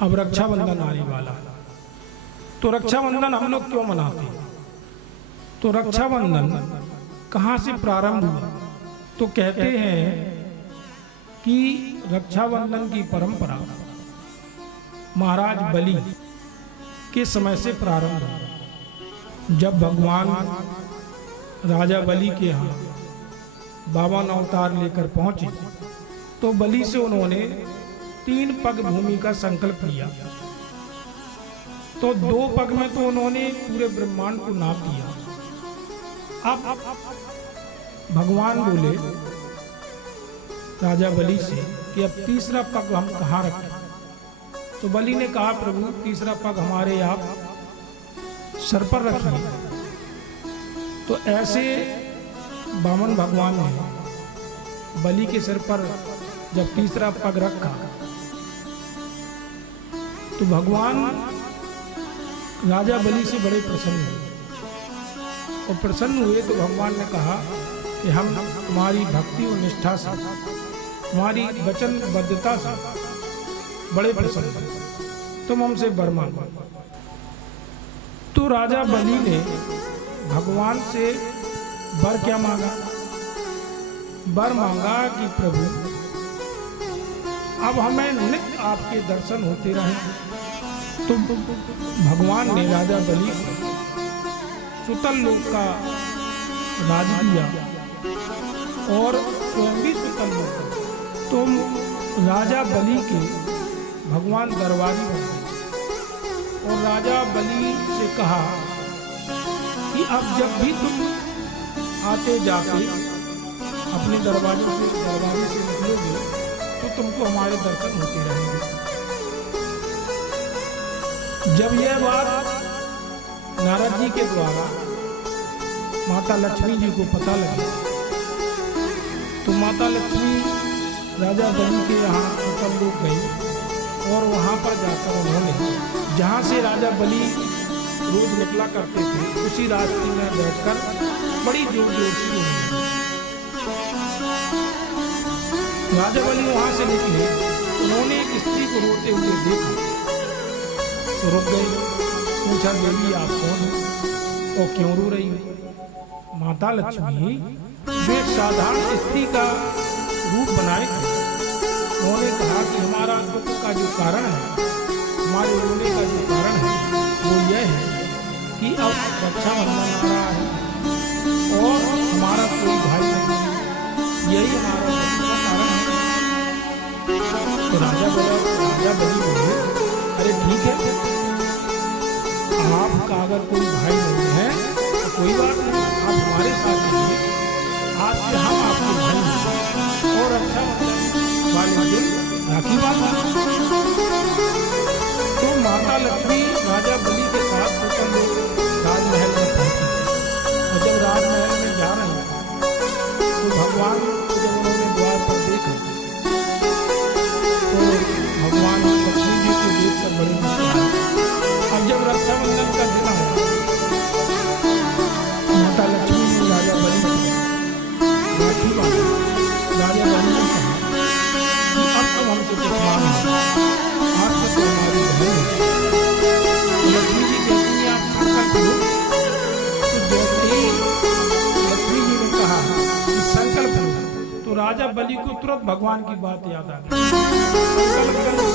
अब रक्षाबंधन आने वाला है, तो रक्षाबंधन हम लोग क्यों मनाते हैं? तो रक्षाबंधन कहाँ से प्रारंभ हुआ? तो कहते हैं कि रक्षाबंधन की परंपरा महाराज बलि के समय से प्रारंभ हुआ। जब भगवान राजा बलि के यहाँ 52 अवतार लेकर पहुंचे तो बलि से उन्होंने 3 पग भूमि का संकल्प लिया। तो 2 पग में तो उन्होंने पूरे ब्रह्मांड को नाप दिया। अब भगवान बोले राजा बलि से कि अब तीसरा पग हम कहाँ रखें? तो बलि ने कहा, प्रभु तीसरा पग हमारे आप सर पर रखिए। तो ऐसे वामन भगवान ने बलि के सिर पर जब तीसरा पग रखा तो भगवान राजा बलि से बड़े प्रसन्न हुए। और प्रसन्न हुए तो भगवान ने कहा कि हम तुम्हारी भक्ति और निष्ठा से, तुम्हारी वचनबद्धता से बड़े प्रसन्न हैं, तुम हमसे वर मांगो। तो राजा बलि ने भगवान से वर क्या मांगा? वर मांगा कि प्रभु अब हमें नित्य आपके दर्शन होते रहे। तो भगवान ने राजा बलि को सुतल लोक का राज दिया और स्वयं भी सुतल लोक। तो राजा बलि के भगवान दरबारी बने और राजा बलि से कहा कि अब जब भी तुम आते जाते अपने दरबारी से निकलोगे तो तुमको हमारे दर्शन होते रहेंगे। जब यह बात नारद जी के द्वारा माता लक्ष्मी जी को पता लगी तो माता लक्ष्मी राजा बलि के यहाँ सुतल लोक गई और वहाँ पर जाकर उन्होंने, जहाँ से राजा बलि रोज निकला करते थे, उसी रास्ते में बैठकर बड़ी जोर जोर से रोने। राजा बलि वहाँ से निकले, उन्होंने एक स्त्री को रोते हुए देखा तो रुक गए। पूछा, देवी आप कौन हो और क्यों रो रही हो? माता लक्ष्मी जो एक साधारण स्त्री का रूप बनाए थे, उन्होंने कहा कि हमारा दुख का जो कारण है, हमारे रोने का जो कारण है वो यह है कि अब रक्षाबंधन आ रहा है और हमारा कोई भाई नहीं, यही हमारा दुख का कारण है। तो राजा बलि बोले, अरे ठीक है, आपका अगर कोई भाई नहीं है तो कोई बात नहीं, आप हमारे साथ रहिए, आज से हम आपके भाई हैं और रक्षाबंधन वाले दिन राखी बांधना। तो माता लक्ष्मी राजा बलि के साथ सुतल लोक राजमहल में पहुंची और जब राजमहल में जा रहे हैं तो भगवान को जब उन्होंने द्वार पर देखा तो भगवान लक्ष्मी जी को देखकर बड़े मुस्कुराए। अब जब रक्षाबंधन का दिन आया, माता लक्ष्मी ने राजा बलि को राखी बांधी। राजा बलि ने कहा कि अब तो हमसे कुछ मांग है, आज तक तो हमारी बहन है। लक्ष्मी जी कहती हैं आप संकल्प लो। तो जैसे ही लक्ष्मी जी ने कहा कि संकल्प लो तो राजा बलि को तुरंत भगवान की बात याद आ गई। संकल्प करो,